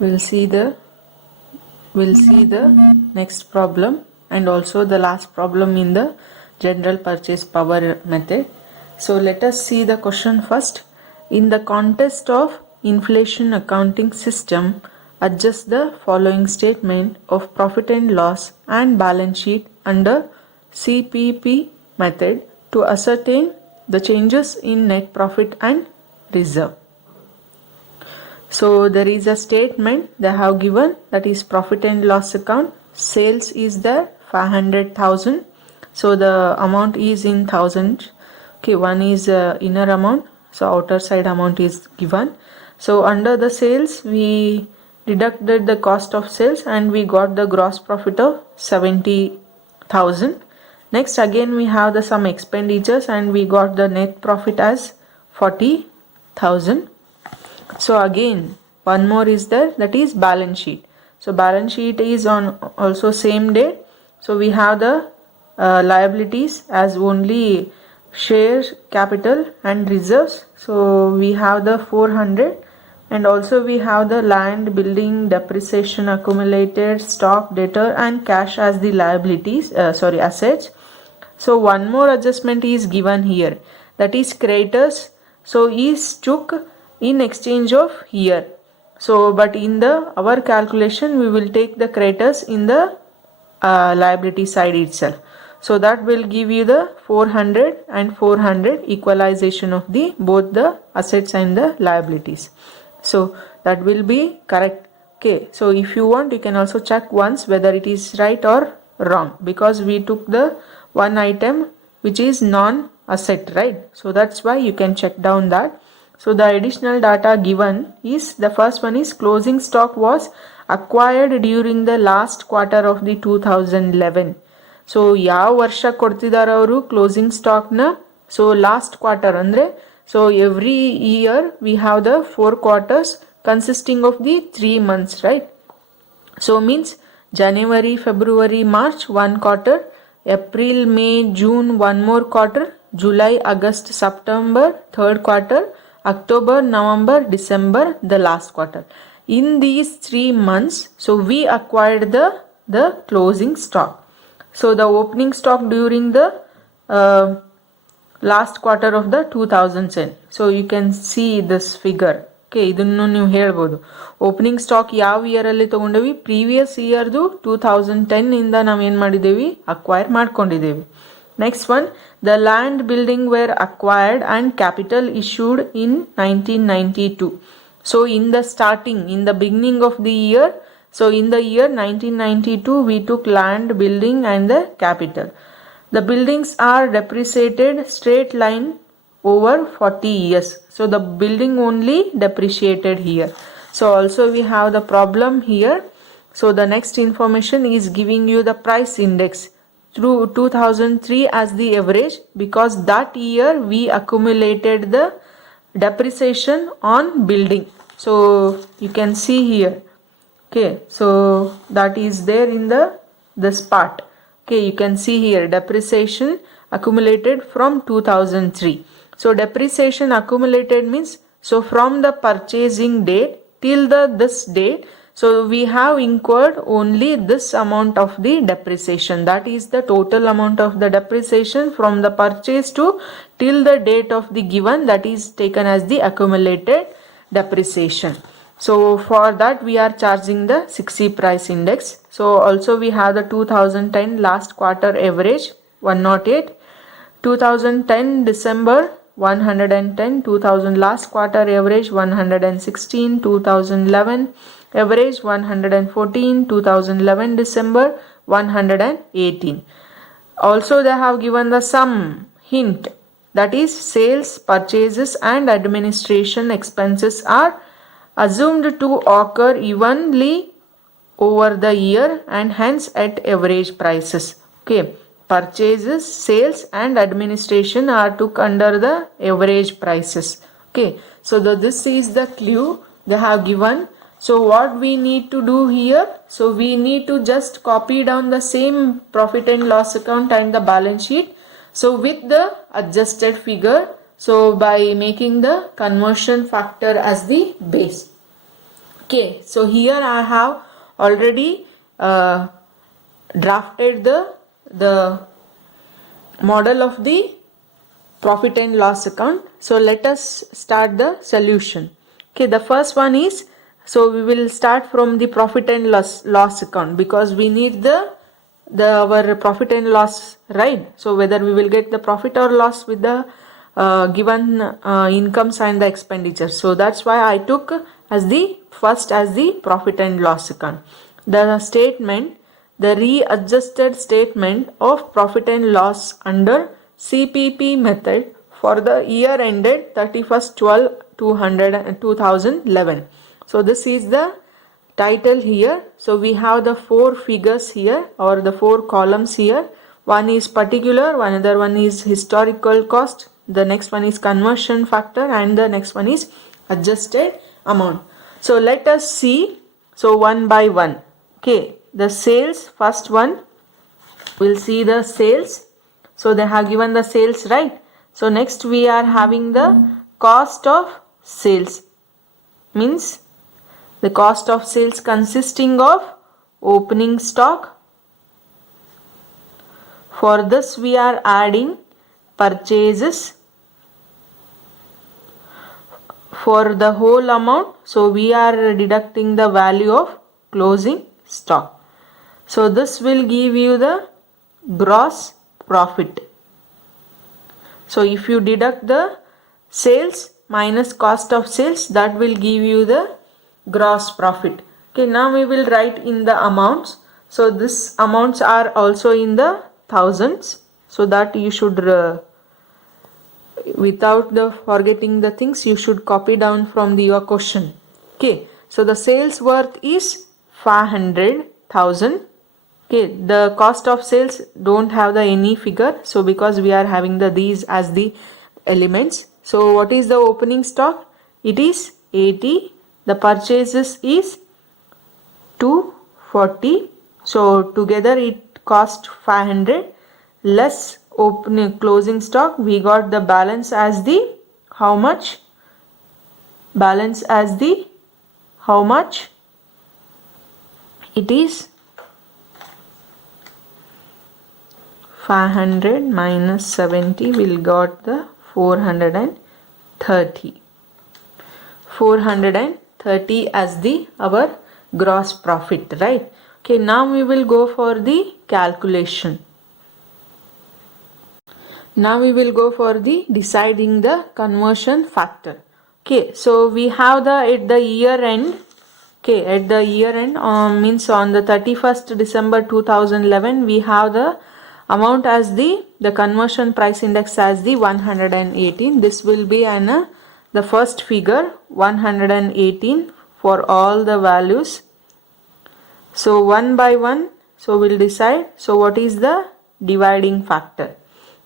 we'll see the next problem and also the last problem in the general purchase power method. So let us see the question first. In the context of inflation accounting system, adjust the following statement of profit and loss and balance sheet under CPP method to ascertain the changes in net profit and reserve. So there is a statement they have given, that is profit and loss account. Sales is there 500,000. So the amount is in thousand. Okay, one is inner amount, so outer side amount is given. So under the sales we deducted the cost of sales and we got the gross profit of 70,000. Next again we have the some expenditures and we got the net profit as 40,000. So again one more is there, that is balance sheet. So balance sheet is on also same date. So we have the liabilities as only share capital and reserves. So we have the 400 and also we have the land, building, depreciation, accumulated, stock, debtor and cash as the liabilities, assets. So one more adjustment is given here, that is creditors. So is took in exchange of here. So but in the our calculation we will take the creditors in the liability side itself. So that will give you the 400 and 400 equalization of the both the assets and the liabilities. So that will be correct. Okay, so if you want you can also check once whether it is right or wrong, because we took the one item which is non-asset, right? So that's why you can check down that. So the additional data given is, the first one is closing stock was acquired during the last quarter of the 2011. So ಯಾವ ವರ್ಷ ಕೊಡ್ತಿದ್ದಾರೆ ಅವರು closing ಸ್ಟಾಕ್ನ? So last quarter ಅಂದರೆ, so every year we have the 4 quarters consisting of the 3 months, right? So means January, February, March 1 quarter, April, May, June 1 more quarter, July, August, September 3rd quarter, October, November, December the last quarter. In these 3 months, so we acquired the closing stock. So the opening stock during the last quarter of the 2010. So you can see this figure. Okay, ಇದನ್ನು ನೀವು ಹೇಳ್ಬೋದು. Opening stock ಯಾವ ಇಯರಲ್ಲಿ ತೊಗೊಂಡೇವಿ? Previous ಇಯರ್ದು 2010 ಇಂದ ನಾವೇನು ಮಾಡಿದ್ದೇವೆ? Acquire ಮಾಡ್ಕೊಂಡಿದ್ದೇವೆ. Next one, the land building were acquired and capital issued in 1992. So in the starting, in the beginning of the year, so in the year 1992 we took land, building and the capital. The buildings are depreciated straight line over 40 years. So the building only depreciated here. So also we have the problem here. So the next information is giving you the price index through 2003 as the average, because that year we accumulated the depreciation on building. So you can see here. Okay, so that is there in this part. Okay, you can see here depreciation accumulated from 2003. So depreciation accumulated means, so from the purchasing date till this date, so we have incurred only this amount of the depreciation. That is the total amount of the depreciation from the purchase to till the date of the given, that is taken as the accumulated depreciation. So for that we are charging the 60 price index. So also we have the 2010 last quarter average 108, 2010 December 110, 2000 last quarter average 116, 2011 average 114, 2011 December 118. Also they have given the sum hint, that is sales, purchases and administration expenses are assumed to occur evenly over the year and hence at average prices. Okay, purchases, sales and administration are took under the average prices. Okay, so this is the clue they have given. So what we need to do here, so we need to just copy down the same profit and loss account and the balance sheet, so with the adjusted figure, so by making the conversion factor as the base. Okay, so here I have already drafted the model of the profit and loss account. So let us start the solution. Okay, the first one is, so we will start from the profit and loss account, because we need the our profit and loss, right? So whether we will get the profit or loss with the given incomes and the expenditure. So that's why I took as the first as the profit and loss account. The statement, the readjusted statement of profit and loss under CPP method for the year ended 31st/12/2011. So this is the title here. So we have the 4 figures here, or the 4 columns here. One is particular, another one is historical cost, the next one is conversion factor, and the next one is adjusted amount. So let us see, so one by one. Okay, the sales, first one, we'll see the sales. So they have given the sales, right? So next we are having the cost of sales, means the cost of sales consisting of opening stock. For this we are adding purchases for the whole amount. So we are deducting the value of closing stock. So this will give you the gross profit. So if you deduct the sales minus cost of sales, that will give you the gross profit. Okay, now we will write in the amounts. So this amounts are also in the thousands, so that you should without the forgetting the things, you should copy down from your question. Okay, so the sales worth is 500,000. Okay, the cost of sales don't have the any figure, so because we are having the these as the elements. So what is the opening stock? It is 80. The purchases is 240. So together it cost 500 less opening closing stock. We got the balance as the how much? Balance as the how much? It is 500 minus 70 will got the 430. 430 as the our gross profit, right? Okay, now we will go for the calculation. Now we will go for the deciding the conversion factor. Okay, so we have the at the year end. Okay, at the year end means on the 31st December 2011, we have the amount as the conversion price index as the 118. This will be an the first figure 118 for all the values. So one by one, so we'll decide. So what is the dividing factor?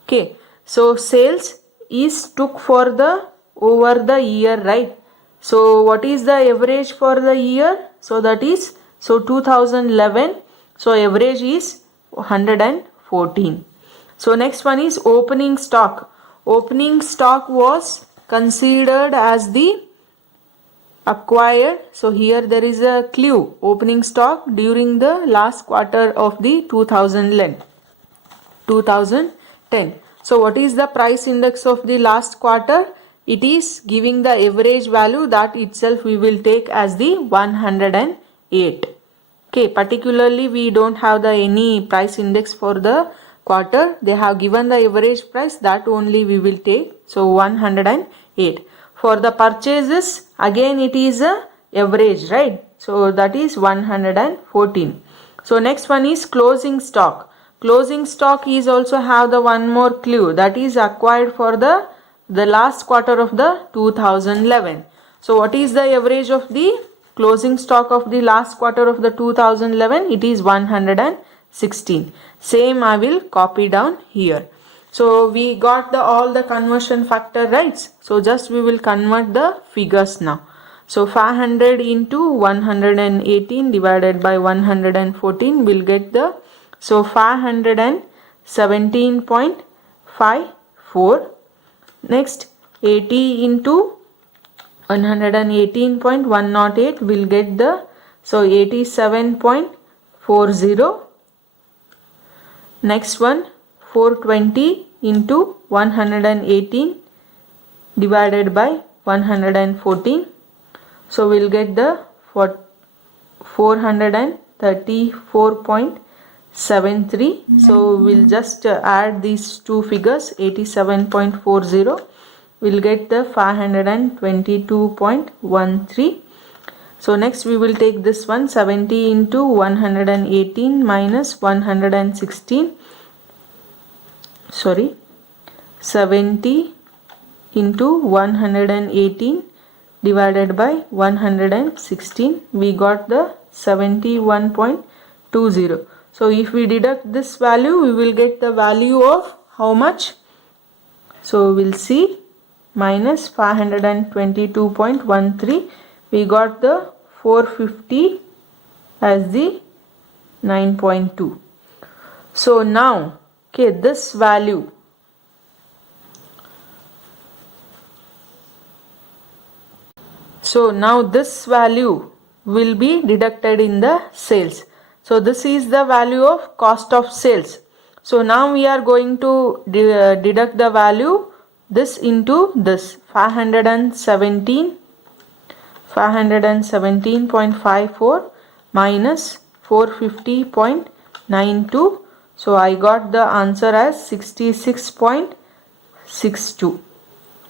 Okay, so sales is took for the over the year, right? So what is the average for the year? So that is, so 2011, so average is 114. So next one is opening stock. Opening stock was considered as the acquired. So here there is a clue, opening stock during the last quarter of the 2010. So what is the price index of the last quarter? It is giving the average value, that itself we will take as the 108. Okay, particularly we don't have the any price index for the quarter. They have given the average price, that only we will take. So 108. For the purchases, again it is a average, right? So that is 114. So next one is closing stock. Closing stock is also have the one more clue, that is acquired for the last quarter of the 2011. So what is the average of the closing stock of the last quarter of the 2011? It is 116. Same I will copy down here. So we got the all the conversion factor, right? So just we will convert the figures now. So 500 into 118 divided by 114 will get the, so 517.54. Next 80 into 118.108 will get the, so 87.40. Next one, 420 into 118 divided by 114. So we'll get the 434.73. So we'll just add these two figures, 87.40. We'll get the 522.13. So next we will take this one, 70 into 118 minus 116. 70 into 118 divided by 116. We got the 71.20. So if we deduct this value, we will get the value of how much? So we'll see, minus 522.13. We got the 450 as the 9.2. So now, okay, this value, so now this value will be deducted in the sales. So this is the value of cost of sales. So now we are going to deduct the value this into this, 517.54 minus 450.92. So I got the answer as 66.62.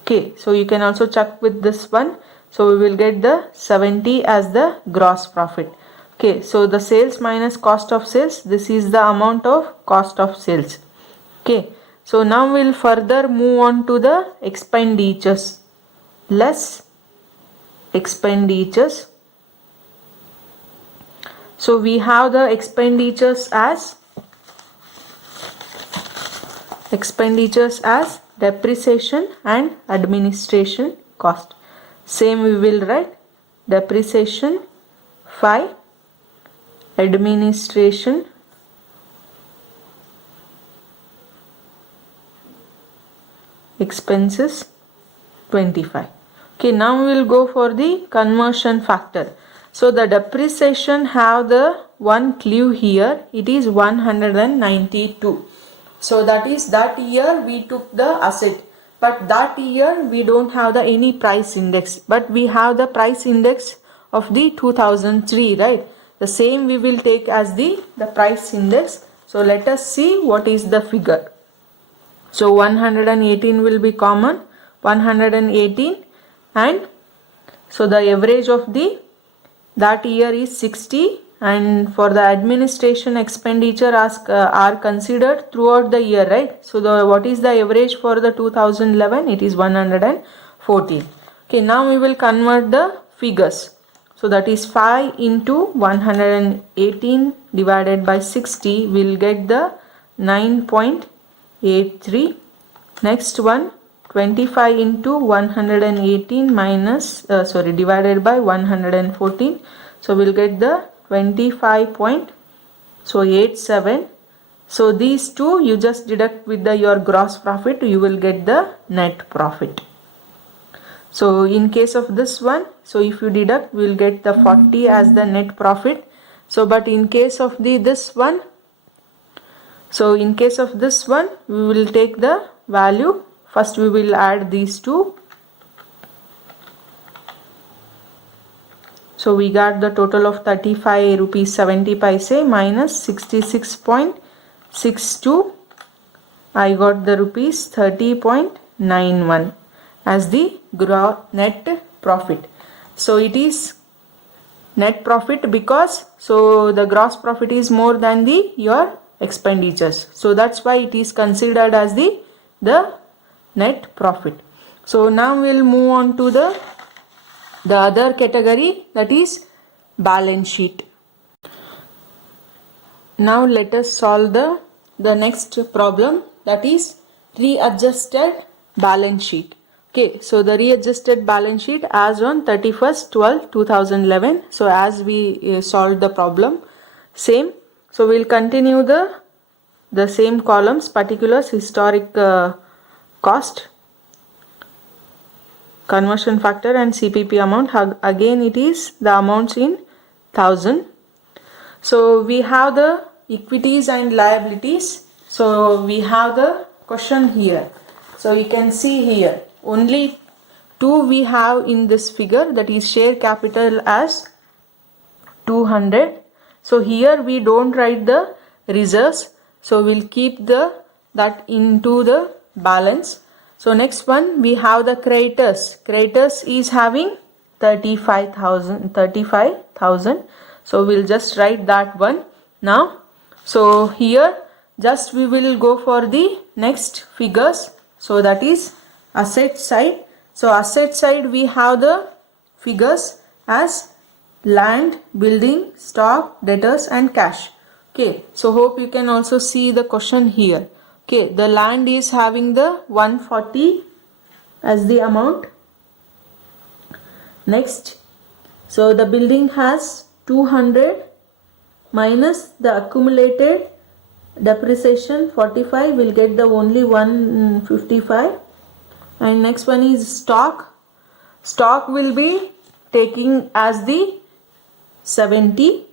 Okay, so you can also check with this one. So we will get the 70 as the gross profit. Okay, so the sales minus cost of sales, this is the amount of cost of sales. Okay, so now we'll further move on to the expenditures, less expenditures. So we have the expenditures as depreciation and administration cost. Same we will write, depreciation 5, administration expenses 25. Okay, now we will go for the conversion factor. So the depreciation have the one clue here, it is 192. So that is that year we took the asset, but that year we don't have the any price index, but we have the price index of the 2003, right? The same we will take as the price index. So let us see what is the figure. So 118 will be common, 118, and so the average of the that year is 60, and for the administration expenditure are considered throughout the year, right? So the what is the average for the 2011? It is 114. Okay, now we will convert the figures. So that is 5 into 118 divided by 60, we will get the 9.83. Next one, 25 into 118 minus divided by 114. So we'll get the 25.87. So these two you just deduct with your gross profit, you will get the net profit. So in case of this one, so if you deduct, we will get the 40 as the net profit. So but in case of this one, so in case of this one, we will take the value. First we will add these two. So we got the total of 35 rupees 70 paise minus 66.62. I got the rupees 30.91 as the net profit. So it is net profit because so the gross profit is more than your expenditures. So that's why it is considered as the net profit. So now we'll move on to the other category, that is balance sheet. Now let us solve the next problem, that is readjusted balance sheet. Okay, so the readjusted balance sheet as on 31st/12/2011. So as we solved the problem, same. So we'll continue the same columns, particulars, historic cost. conversion factor and CPP amount. Again it is the amounts in 1000. So we have the equities and liabilities. So we have the question here. So you can see here only two we have in this figure, that is share capital as 200. So here we don't write the reserves, so we'll keep that into the balance. So next one we have the creditors. Creditors is having 35,000. So we'll just write that one now. So here just we will go for the next figures. So that is asset side. So asset side we have the figures as land, building, stock, debtors and cash. Okay, so hope you can also see the question here. Okay, the land is having the 140 as the amount. Next, so the building has 200 minus the accumulated depreciation 45, will get the only 155. And next one is stock. Stock will be taking as the 70.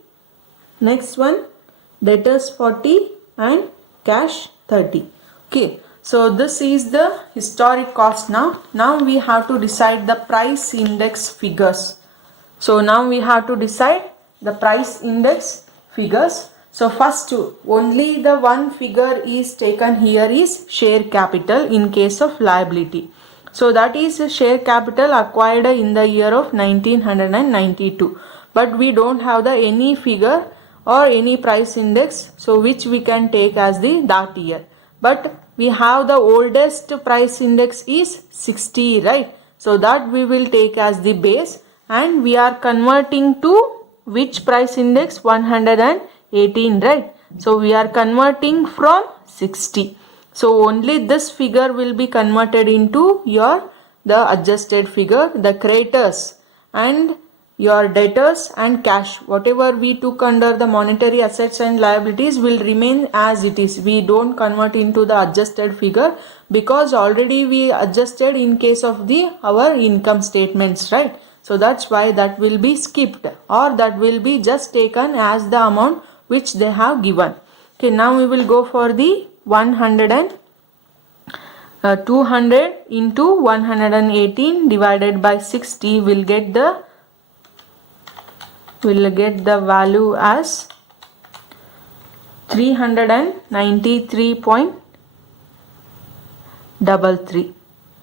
Next one debtors 40 and cash 30. Okay, so this is the historic cost. Now we have to decide the price index figures. So now we have to decide the price index figures. So first only the one figure is taken here is share capital in case of liability. So that is share capital acquired in the year of 1992. But we don't have the any figure or any price index, so which we can take as the that year. But we have the oldest price index is 60, right? So that we will take as the base, and we are converting to which price index? 118, right? So we are converting from 60. So only this figure will be converted into the adjusted figure. The creditors and your debtors and cash, whatever we took under the monetary assets and liabilities, will remain as it is. We don't convert into the adjusted figure because already we adjusted in case of our income statements, right? So that's why that will be skipped, or that will be just taken as the amount which they have given. Okay, now we will go for the 200 into 118 divided by 60 will get the value as 393.33,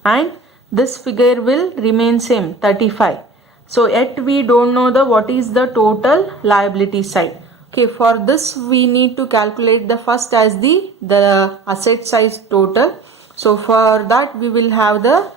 and this figure will remain same 35. So yet we don't know what is the total liability side. Okay, for this we need to calculate the first as the asset size total. So for that we will have the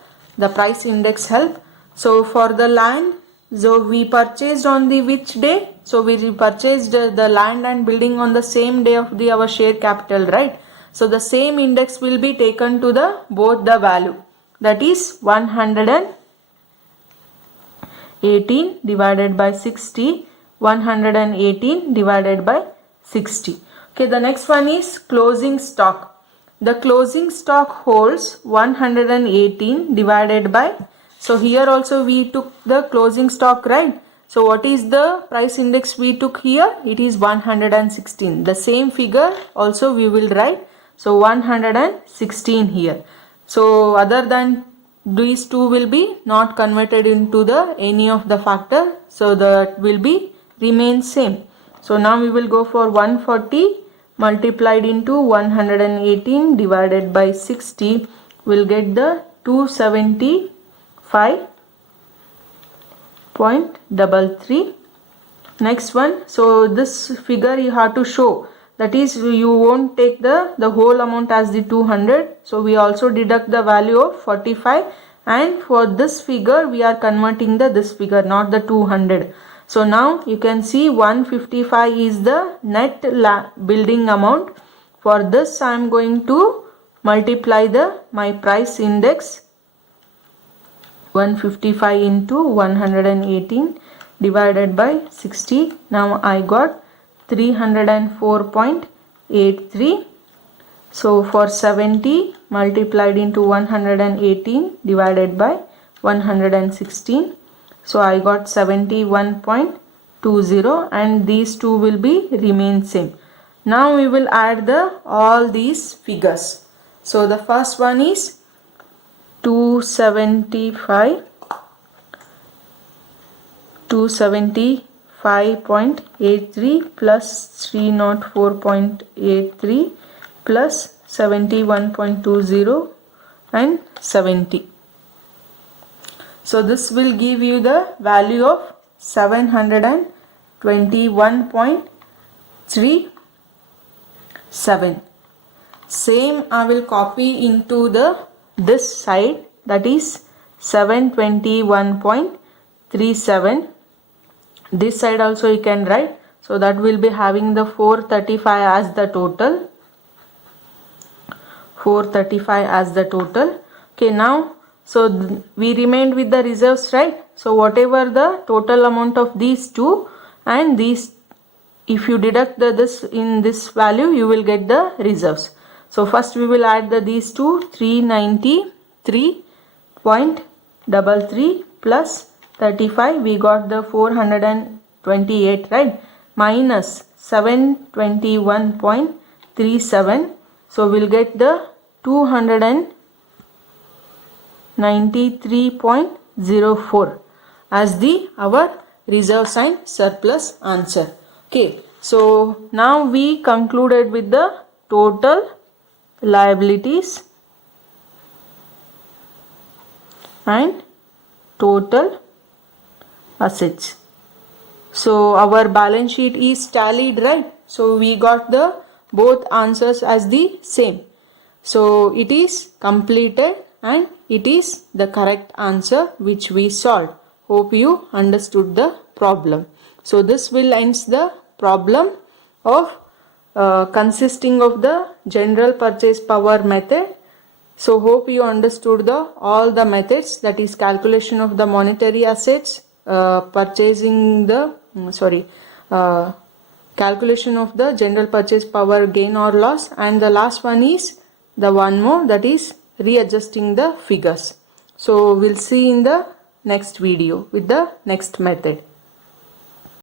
price index help. So for the land, so we purchased on the which day? So we purchased the land and building on the same day of our share capital, right? So the same index will be taken to both the value, that is 118 divided by 60, 118 divided by 60. Okay, the next one is closing stock. The closing stock holds 118 divided by, so here also we took the closing stock, right? So what is the price index we took here? It is 116. The same figure also we will write. So 116 here. So other than these two will be not converted into any of the factor. So that will be remain same. So now we will go for 140 multiplied into 118 divided by 60 will get the 275.33. Next one, so this figure you have to show, that is you won't take the whole amount as the 200. So we also deduct the value of 45, and for this figure we are converting this figure, not the 200. So now you can see 155 is the net building amount. For this I am going to multiply my price index 155 into 118 divided by 60. Now I got 304.83. So for 70 multiplied into 118 divided by 116. So I got 71.20 and these two will be remain same. Now we will add all these figures. So the first one is 275.83 plus 304.83 plus 71.20 and 70. So this will give you the value of 721.37. Same I will copy into this side, that is 721.37. This side also you can write. So that will be having the 435 as the total. 435 as the total. Okay, now so we remained with the reserves, right? So whatever the total amount of these two and these, if you deduct this in this value, you will get the reserves. So first we will add these two, 393.33 plus 35, we got the 428, right? Minus 721.37, so we'll get the 293.04 as our reserves and surplus answer. Okay, so now we concluded with the total liabilities and total assets. So our balance sheet is tallied, right? So we got the both answers as the same. So it is completed and it is the correct answer which we solved. Hope you understood the problem. So this will end the problem of consisting of the general purchase power method. So hope you understood all the methods, that is calculation of the monetary assets, calculation of the general purchase power gain or loss, and the last one is the one more, that is readjusting the figures. So we'll see in the next video with the next method.